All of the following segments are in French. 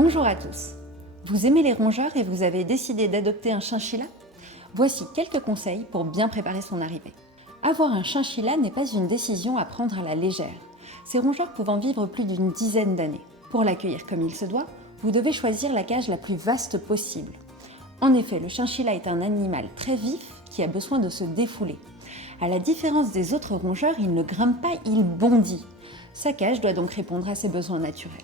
Bonjour à tous. Vous aimez les rongeurs et vous avez décidé d'adopter un chinchilla? Voici quelques conseils pour bien préparer son arrivée. Avoir un chinchilla n'est pas une décision à prendre à la légère. Ces rongeurs pouvant vivre plus d'une dizaine d'années. Pour l'accueillir comme il se doit, vous devez choisir la cage la plus vaste possible. En effet, le chinchilla est un animal très vif qui a besoin de se défouler. À la différence des autres rongeurs, il ne grimpe pas, il bondit. Sa cage doit donc répondre à ses besoins naturels.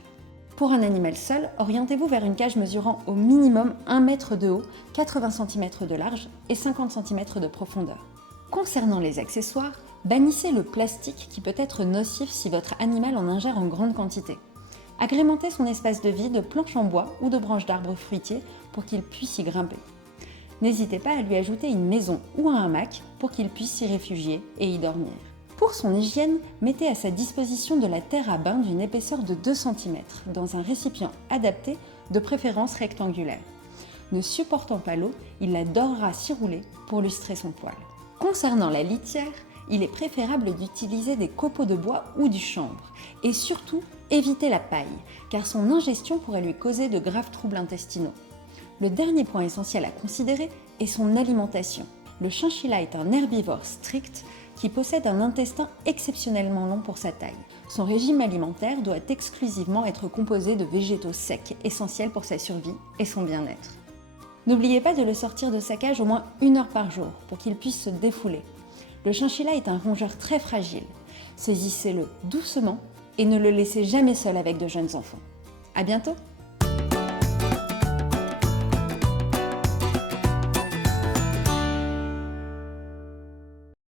Pour un animal seul, orientez-vous vers une cage mesurant au minimum 1 mètre de haut, 80 cm de large et 50 cm de profondeur. Concernant les accessoires, bannissez le plastique qui peut être nocif si votre animal en ingère en grande quantité. Agrémentez son espace de vie de planches en bois ou de branches d'arbres fruitiers pour qu'il puisse y grimper. N'hésitez pas à lui ajouter une maison ou un hamac pour qu'il puisse s'y réfugier et y dormir. Pour son hygiène, mettez à sa disposition de la terre à bain d'une épaisseur de 2 cm dans un récipient adapté, de préférence rectangulaire. Ne supportant pas l'eau, il adorera s'y rouler pour lustrer son poil. Concernant la litière, il est préférable d'utiliser des copeaux de bois ou du chanvre. Et surtout, évitez la paille, car son ingestion pourrait lui causer de graves troubles intestinaux. Le dernier point essentiel à considérer est son alimentation. Le chinchilla est un herbivore strict qui possède un intestin exceptionnellement long pour sa taille. Son régime alimentaire doit exclusivement être composé de végétaux secs, essentiels pour sa survie et son bien-être. N'oubliez pas de le sortir de sa cage au moins 1 heure par jour pour qu'il puisse se défouler. Le chinchilla est un rongeur très fragile. Saisissez-le doucement et ne le laissez jamais seul avec de jeunes enfants. À bientôt!